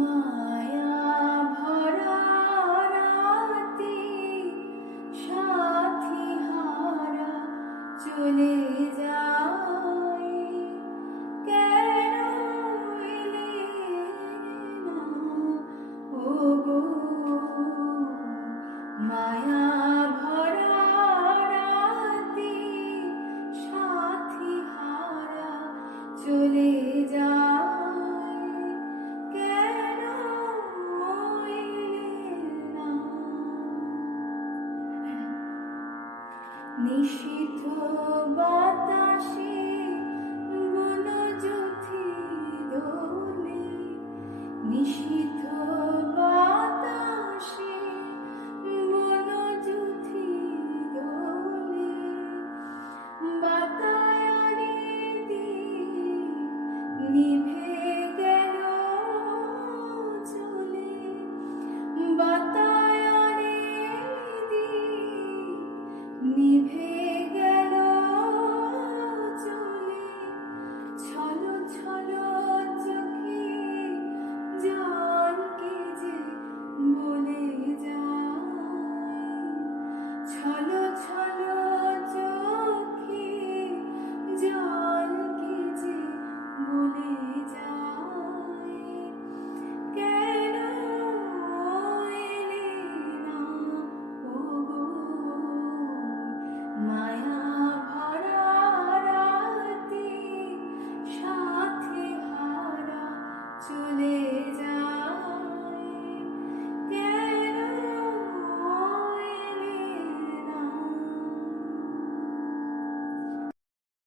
মায়া ভরা রাতে সাথী হারা চলে যায়, কেন এলে না ওগো? মায়া ভরা রাতে সাথী হারা চলে যায়, কেন এলে না? নিশীথ বাতাসে বনজ্যোতি দোলে, নিশীথ